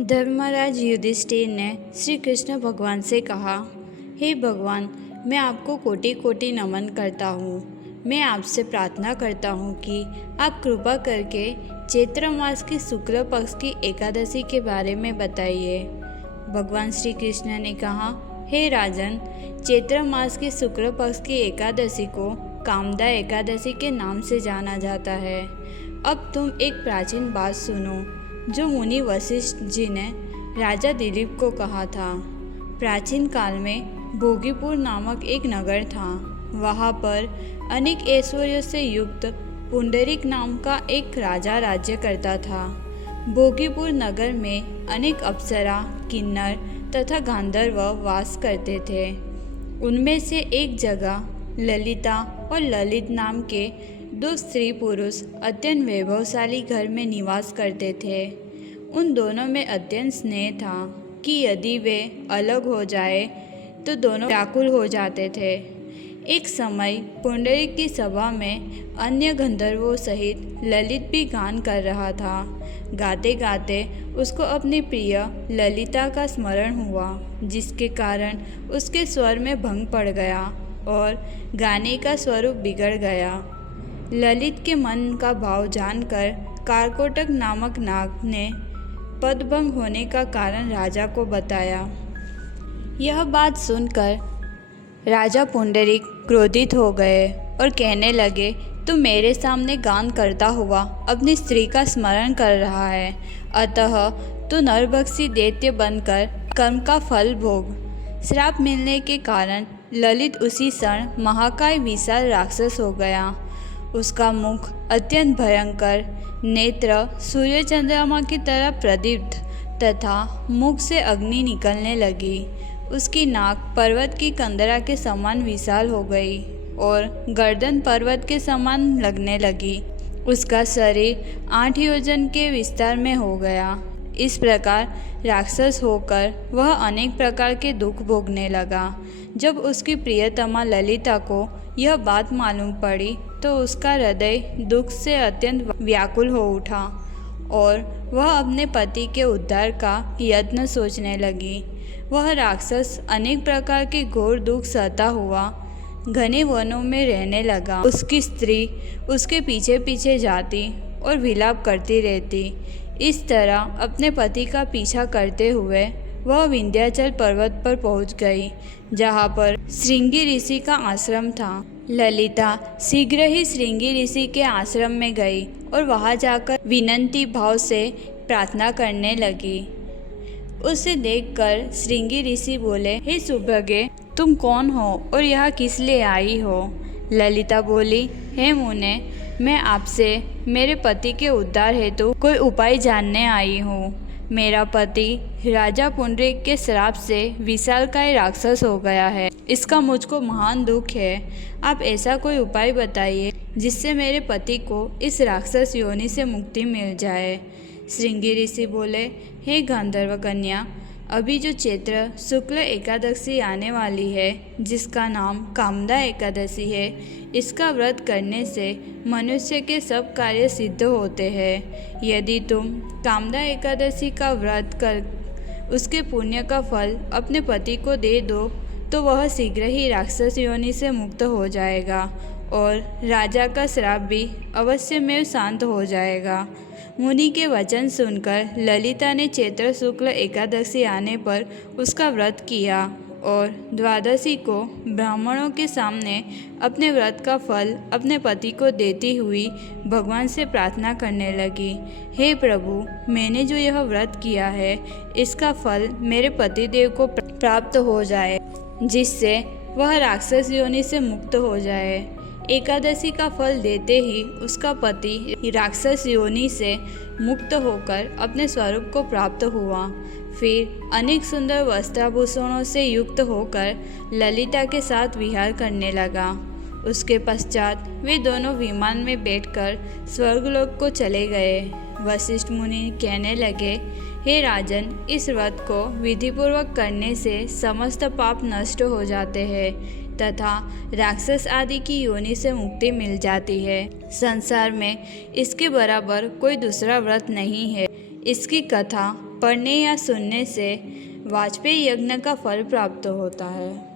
धर्मराज युधिष्ठिर ने श्री कृष्ण भगवान से कहा, हे भगवान, मैं आपको कोटि कोटि नमन करता हूँ। मैं आपसे प्रार्थना करता हूँ कि आप कृपा करके चैत्र मास की शुक्ल पक्ष की एकादशी के बारे में बताइए। भगवान श्री कृष्ण ने कहा, हे राजन, चैत्र मास की शुक्ल पक्ष की एकादशी को कामदा एकादशी के नाम से जाना जाता है। अब तुम एक प्राचीन बात सुनो जो मुनि वशिष्ठ जी ने राजा दिलीप को कहा था। प्राचीन काल में भोगीपुर नामक एक नगर था। वहाँ पर अनेक ऐश्वर्यों से युक्त पुंडरीक नाम का एक राजा राज्य करता था। भोगीपुर नगर में अनेक अप्सरा, किन्नर तथा गांधर्व वास करते थे। उनमें से एक जगह ललिता और ललित नाम के दो स्त्री पुरुष अत्यंत वैभवशाली घर में निवास करते थे। उन दोनों में अत्यंत स्नेह था कि यदि वे अलग हो जाए तो दोनों व्याकुल हो जाते थे। एक समय पुंडरीक की सभा में अन्य गंधर्वों सहित ललित भी गान कर रहा था। गाते गाते उसको अपनी प्रिय ललिता का स्मरण हुआ, जिसके कारण उसके स्वर में भंग पड़ गया और गाने का स्वरूप बिगड़ गया। ललित के मन का भाव जानकर कारकोटक नामक नाग ने पदभंग होने का कारण राजा को बताया। यह बात सुनकर राजा पुंडरीक क्रोधित हो गए और कहने लगे, तू मेरे सामने गान करता हुआ अपनी स्त्री का स्मरण कर रहा है, अतः तू नरभक्षी दैत्य बनकर कर्म का फल भोग। श्राप मिलने के कारण ललित उसी क्षण महाकाय विशाल राक्षस हो गया। उसका मुख अत्यंत भयंकर, नेत्र सूर्य चंद्रमा की तरह प्रदीप्त तथा मुख से अग्नि निकलने लगी। उसकी नाक पर्वत की कंदरा के समान विशाल हो गई और गर्दन पर्वत के समान लगने लगी। उसका शरीर 8 योजन के विस्तार में हो गया। इस प्रकार राक्षस होकर वह अनेक प्रकार के दुख भोगने लगा। जब उसकी प्रियतमा ललिता को यह बात मालूम पड़ी तो उसका हृदय दुख से अत्यंत व्याकुल हो उठा और वह अपने पति के उद्धार का यत्न सोचने लगी। वह राक्षस अनेक प्रकार के घोर दुख सहता हुआ घने वनों में रहने लगा। उसकी स्त्री उसके पीछे पीछे जाती और विलाप करती रहती। इस तरह अपने पति का पीछा करते हुए वह विंध्याचल पर्वत पर पहुंच गई, जहां पर श्रृंगी ऋषि का आश्रम था। ललिता शीघ्र ही श्रृंगी ऋषि के आश्रम में गई और वहां जाकर विनंती भाव से प्रार्थना करने लगी। उसे देखकर श्रृंगी ऋषि बोले, हे सुभगे, तुम कौन हो और यहाँ किस लिए आई हो? ललिता बोली, हे मुने, मैं आपसे मेरे पति के उद्धार हेतु कोई उपाय जानने आई हूँ। मेरा पति राजा पुंडरीक के श्राप से विशालकाय राक्षस हो गया है। इसका मुझको महान दुख है। आप ऐसा कोई उपाय बताइए जिससे मेरे पति को इस राक्षस योनि से मुक्ति मिल जाए। श्रृंगी ऋषि बोले, हे गांधर्व कन्या, अभी जो चैत्र शुक्ल एकादशी आने वाली है, जिसका नाम कामदा एकादशी है, इसका व्रत करने से मनुष्य के सब कार्य सिद्ध होते हैं। यदि तुम कामदा एकादशी का व्रत कर उसके पुण्य का फल अपने पति को दे दो तो वह शीघ्र ही राक्षस योनि से मुक्त हो जाएगा और राजा का श्राप भी अवश्य में शांत हो जाएगा। मुनि के वचन सुनकर ललिता ने चैत्र शुक्ल एकादशी आने पर उसका व्रत किया और द्वादशी को ब्राह्मणों के सामने अपने व्रत का फल अपने पति को देती हुई भगवान से प्रार्थना करने लगी, हे प्रभु, मैंने जो यह व्रत किया है इसका फल मेरे पतिदेव को प्राप्त हो जाए, जिससे वह राक्षस योनि से मुक्त हो जाए। एकादशी का फल देते ही उसका पति राक्षस योनि से मुक्त होकर अपने स्वरूप को प्राप्त हुआ। फिर अनेक सुंदर वस्त्राभूषणों से युक्त होकर ललिता के साथ विहार करने लगा। उसके पश्चात वे दोनों विमान में बैठकर स्वर्गलोक को चले गए। वशिष्ठ मुनि कहने लगे, हे राजन, इस व्रत को विधिपूर्वक करने से समस्त पाप नष्ट हो जाते हैं तथा राक्षस आदि की योनि से मुक्ति मिल जाती है। संसार में इसके बराबर कोई दूसरा व्रत नहीं है। इसकी कथा पढ़ने या सुनने से वाजपेयी यज्ञ का फल प्राप्त होता है।